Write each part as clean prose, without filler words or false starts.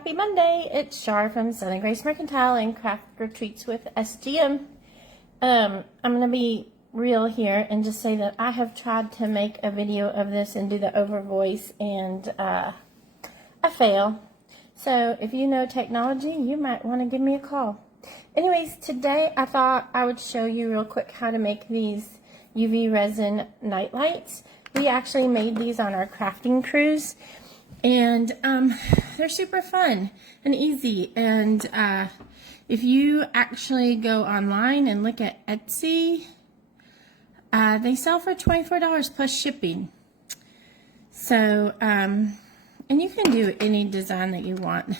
Happy Monday. It's Char from Southern Grace Mercantile and Craft Retreats with SGM. I'm going to be real here and just say that I have tried to make a video of this and do the over voice, and I fail. So if you know technology, you might want to give me a call. Anyways, today I thought I would show you real quick how to make these UV resin night lights. We actually made these on our crafting cruise, and they're super fun and easy. And if you actually go online and look at Etsy, they sell for $24 plus shipping. So, and you can do any design that you want.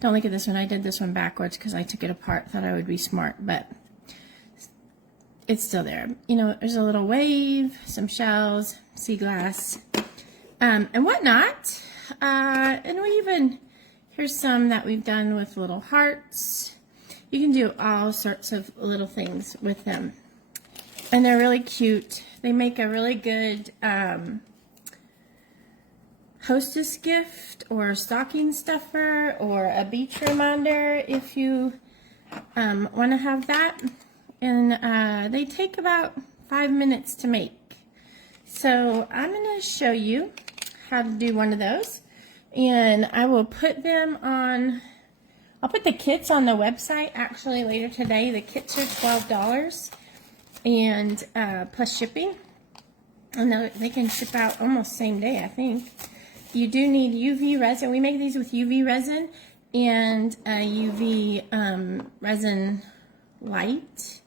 Don't look at this one. I did this one backwards because I took it apart. Thought I would be smart, but it's still there. You know, there's a little wave, some shells, sea glass, and whatnot. And we even, here's some that we've done with little hearts. You can do all sorts of little things with them. And they're really cute. They make a really good hostess gift or stocking stuffer or a beach reminder if you want to have that. And they take about 5 minutes to make. So I'm going to show you how to do one of those. And I will put them on, I'll put the kits on the website actually later today. The kits are $12 and plus shipping. And they can ship out almost same day, I think. You do need UV resin. We make these with UV resin and UV resin light.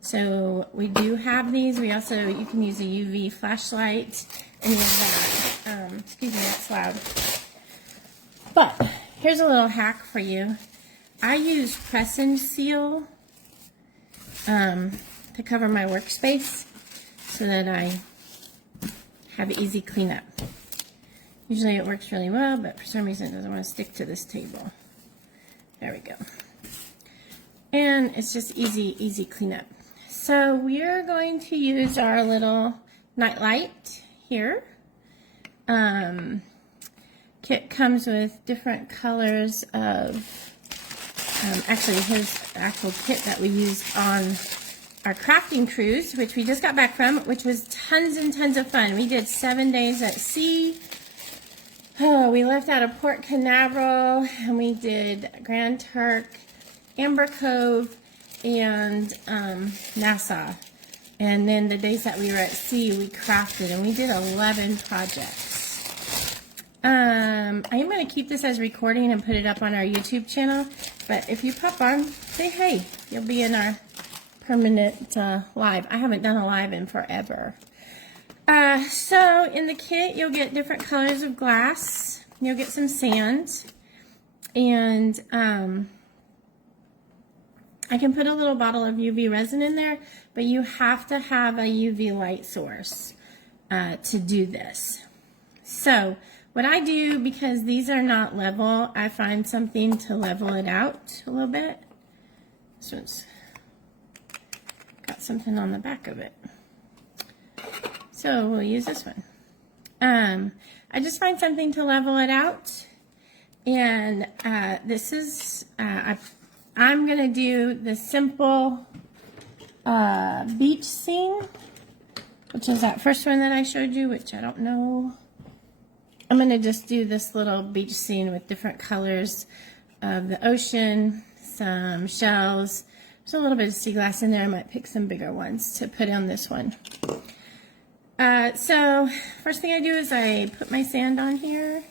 So we do have these. We also, you can use a UV flashlight and use that. Excuse me, that's loud. But here's a little hack for you. I use press and seal to cover my workspace so that I have easy cleanup. Usually it works really well, but for some reason it doesn't want to stick to this table. There we go. And it's just easy cleanup. So we're going to use our little nightlight here. Kit comes with different colors of, actually here's the actual kit that we used on our crafting cruise, which we just got back from, which was tons and tons of fun. We did 7 days at sea. Oh, we left out of Port Canaveral, and we did Grand Turk, Amber Cove, and Nassau. And then the days that we were at sea, we crafted, and we did 11 projects. I am going to keep this as recording and put it up on our YouTube channel, but if you pop on, say hey. You'll be in our permanent live. I haven't done a live in forever. So in the kit, you'll get different colors of glass. You'll get some sand, and I can put a little bottle of UV resin in there, but you have to have a UV light source to do this. So what I do, because these are not level, I find something to level it out a little bit. This one's got something on the back of it. So we'll use this one. I just find something to level it out. And this is, I'm going to do the simple beach scene, which is that first one that I showed you, which I don't know. I'm going to just do this little beach scene with different colors of the ocean, some shells. There's a little bit of sea glass in there. I might pick some bigger ones to put on this one. So first thing I do is I put my sand on here.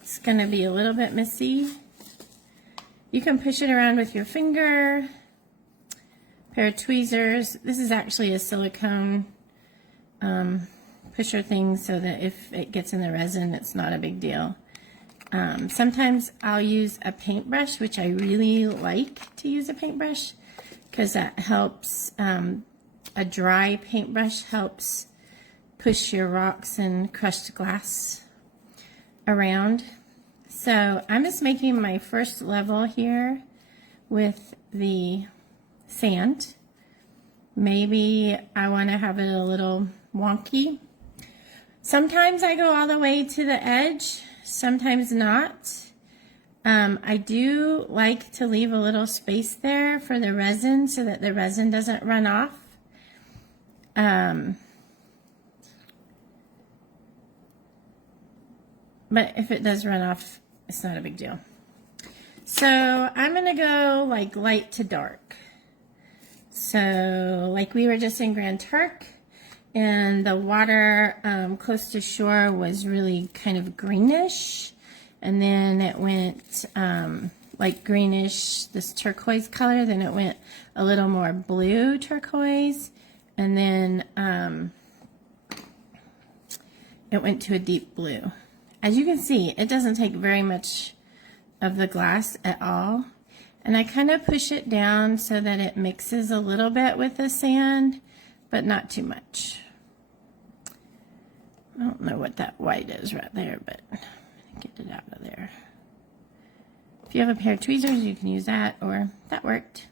It's going to be a little bit messy. You can push it around with your finger. Pair of tweezers. This is actually a silicone pusher thing so that if it gets in the resin, it's not a big deal. Sometimes I'll use a paintbrush, which I really like to use a paintbrush because that helps. A dry paintbrush helps push your rocks and crushed glass around. So I'm just making my first level here with the sand. Maybe I want to have it a little wonky. Sometimes I go all the way to the edge, sometimes not. I do like to leave a little space there for the resin so that the resin doesn't run off. But if it does run off, it's not a big deal. So I'm going to go like light to dark. So like we were just in Grand Turk, and the water close to shore was really kind of greenish. And then it went like greenish, this turquoise color. Then it went a little more blue turquoise. And then it went to a deep blue. As you can see, it doesn't take very much of the glass at all. And I kind of push it down so that it mixes a little bit with the sand, but not too much. I don't know what that white is right there, but get it out of there. If you have a pair of tweezers, you can use that, or that worked.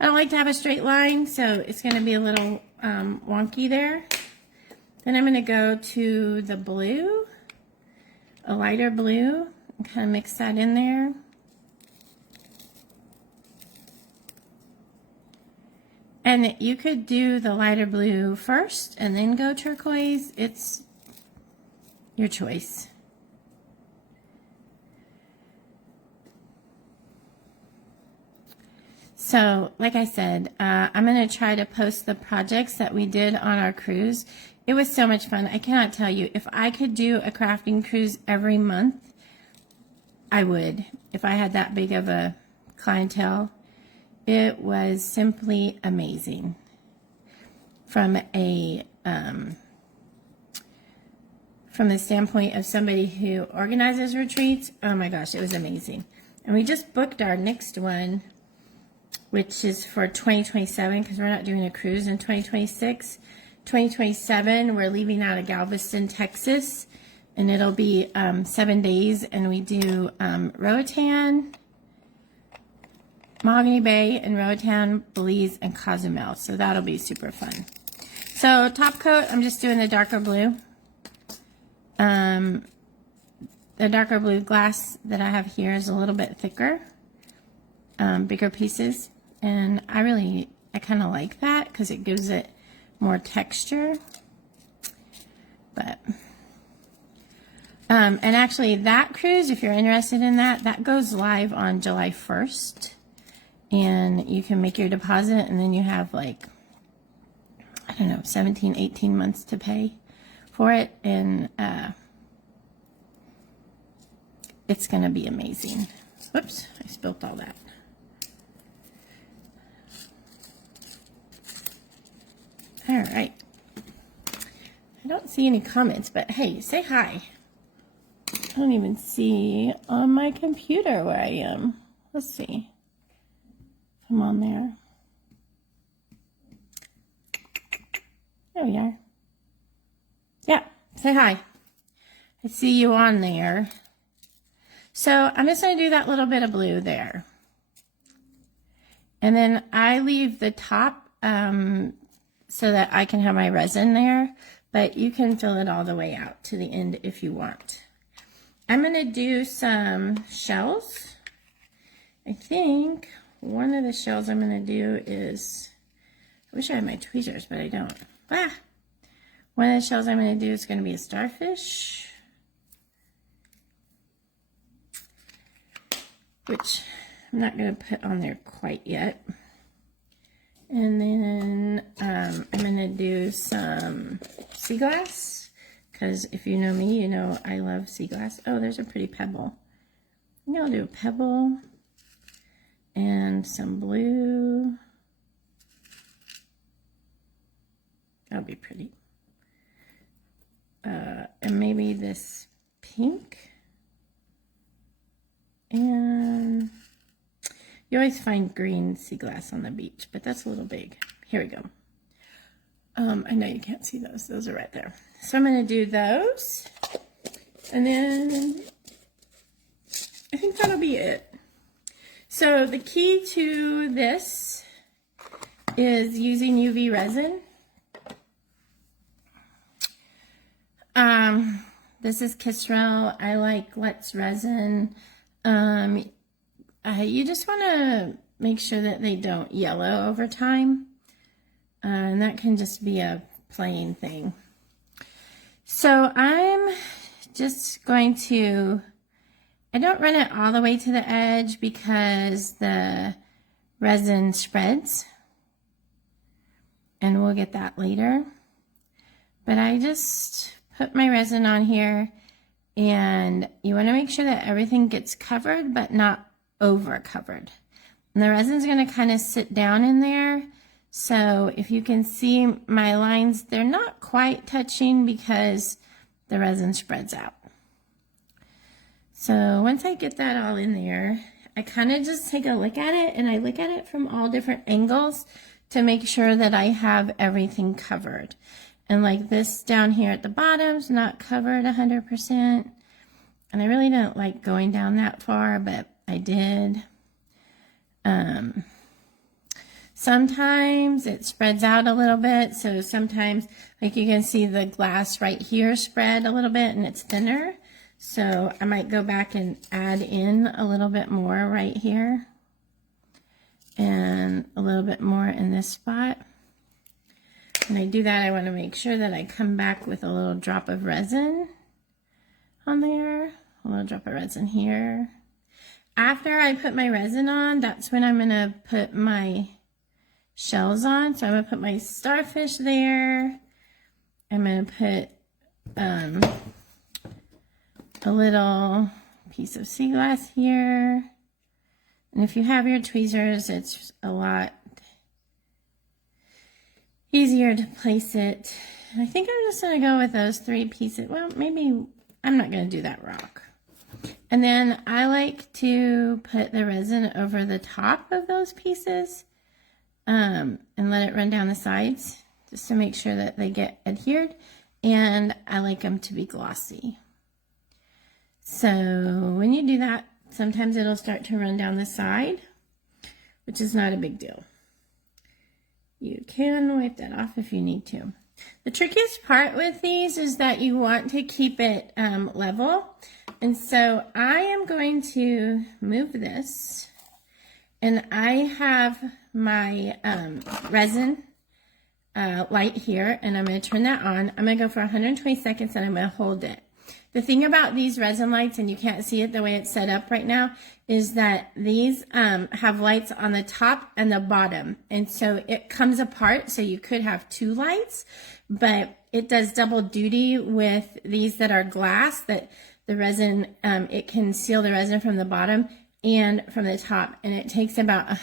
I don't like to have a straight line, so it's going to be a little wonky there. Then I'm going to go to the blue, a lighter blue, and kind of mix that in there. And you could do the lighter blue first and then go turquoise. It's your choice. So, like I said, I'm going to try to post the projects that we did on our cruise. It was so much fun. I cannot tell you. If I could do a crafting cruise every month, I would. If I had that big of a clientele. It was simply amazing. From the standpoint of somebody who organizes retreats, oh my gosh, it was amazing. And we just booked our next one, which is for 2027, because we're not doing a cruise in 2026. 2027, we're leaving out of Galveston, Texas, and it'll be 7 days, and we do Roatan, Mahogany Bay, and Roatan, Belize, and Cozumel. So that'll be super fun. So top coat, I'm just doing the darker blue. The darker blue glass that I have here is a little bit thicker, bigger pieces, and I kind of like that because it gives it more texture. But and actually that cruise, if you're interested in that, that goes live on July 1st, and you can make your deposit, and then you have like, I don't know, 17, 18 months to pay for it, and it's gonna be amazing. Whoops, I spilled all that. All right. I don't see any comments, but hey, say hi. I don't even see on my computer where I am. Let's see. I'm on there. There we are. Yeah, say hi. I see you on there. So I'm just going to do that little bit of blue there. And then I leave the top so that I can have my resin there, but you can fill it all the way out to the end if you want. I'm going to do some shells. I think one of the shells I'm going to do is, I wish I had my tweezers, but I don't. One of the shells I'm going to do is going to be a starfish, which I'm not going to put on there quite yet. And then I'm going to do some sea glass, because if you know me, you know I love sea glass. Oh, there's a pretty pebble. I think I'll do a pebble and some blue. That'll be pretty. And maybe this pink. And you always find green sea glass on the beach, but that's a little big. Here we go. I know you can't see those. Those are right there. So I'm going to do those. And then I think that'll be it. So the key to this is using UV resin. This is Kisrel. I like Let's Resin. You just want to make sure that they don't yellow over time. And that can just be a plain thing. So I'm just going to, I don't run it all the way to the edge because the resin spreads. And we'll get that later. But I just put my resin on here, and you want to make sure that everything gets covered but not over covered. And the resin's going to kind of sit down in there. So if you can see my lines, they're not quite touching because the resin spreads out. So once I get that all in there, I kind of just take a look at it, and I look at it from all different angles to make sure that I have everything covered. And like this down here at the bottom's not covered 100%. And I really don't like going down that far, but I did. Sometimes it spreads out a little bit. So sometimes, like you can see the glass right here spread a little bit and it's thinner. So I might go back and add in a little bit more right here. And a little bit more in this spot. When I do that, I want to make sure that I come back with a little drop of resin on there. A little drop of resin here. After I put my resin on, that's when I'm going to put my shells on. So I'm going to put my starfish there. I'm going to put a little piece of sea glass here. And if you have your tweezers, it's a lot easier to place it. And I think I'm just going to go with those 3 pieces. Well, maybe I'm not going to do that rock. And then I like to put the resin over the top of those pieces and let it run down the sides just to make sure that they get adhered. And I like them to be glossy. So when you do that, sometimes it'll start to run down the side, which is not a big deal. You can wipe that off if you need to. The trickiest part with these is that you want to keep it level. And so I am going to move this, and I have my resin light here, and I'm going to turn that on. I'm going to go for 120 seconds, and I'm going to hold it. The thing about these resin lights, and you can't see it the way it's set up right now, is that these have lights on the top and the bottom. And so it comes apart, so you could have 2 lights, but it does double duty with these that are glass, that the resin, it can seal the resin from the bottom and from the top. And it takes about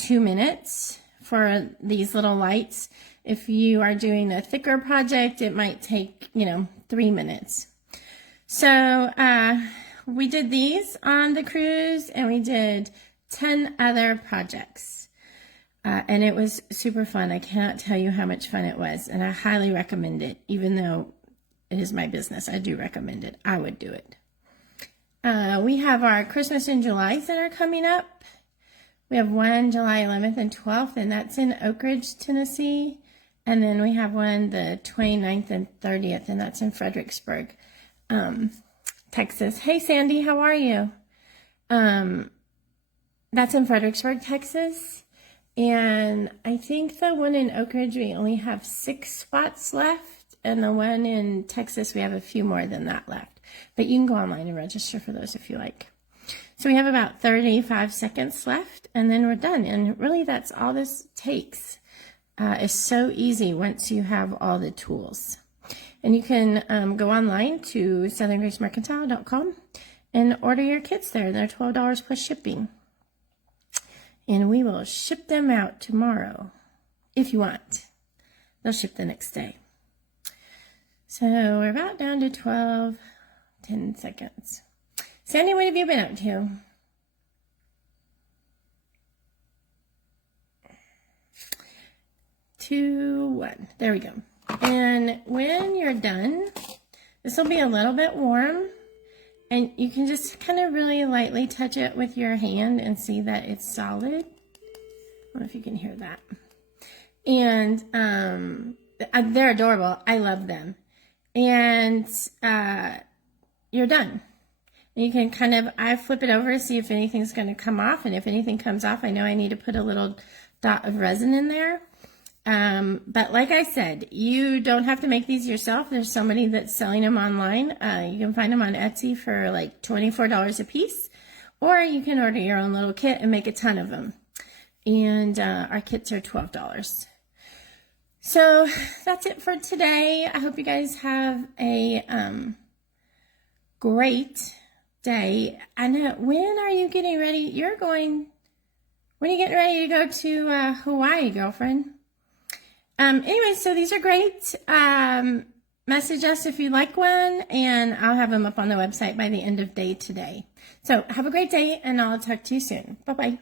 2 minutes for these little lights. If you are doing a thicker project, it might take, 3 minutes. So we did these on the cruise, and we did 10 other projects. And it was super fun. I cannot tell you how much fun it was. And I highly recommend it. Even though it is my business, I do recommend it. I would do it. We have our Christmas in July that are coming up. We have one July 11th and 12th, and that's in Oak Ridge, Tennessee. And then we have one the 29th and 30th, and that's in Fredericksburg, Texas. Hey, Sandy, how are you? That's in Fredericksburg, Texas. And I think the one in Oak Ridge, we only have 6 spots left. And the one in Texas, we have a few more than that left. But you can go online and register for those if you like. So we have about 35 seconds left, and then we're done. And really, that's all this takes. It's so easy once you have all the tools. And you can go online to southerngracemercantile.com and order your kits there. They're $12 plus shipping. And we will ship them out tomorrow if you want. They'll ship the next day. So we're about down to 10 seconds. Sandy, what have you been up to? Two, one. There we go. And when you're done, this will be a little bit warm, and you can just kind of really lightly touch it with your hand and see that it's solid. I don't know if you can hear that. And they're adorable. I love them. And you're done. You can kind of, I flip it over to see if anything's going to come off, and if anything comes off, I know I need to put a little dot of resin in there. But like I said, you don't have to make these yourself. There's somebody that's selling them online. You can find them on Etsy for like $24 a piece, or you can order your own little kit and make a ton of them. And our kits are $12. So that's it for today. I hope you guys have a great day. I know, when are you getting ready? When are you getting ready to go to Hawaii, girlfriend? Anyway, so these are great. Message us if you like one, and I'll have them up on the website by the end of day today. So have a great day, and I'll talk to you soon. Bye-bye.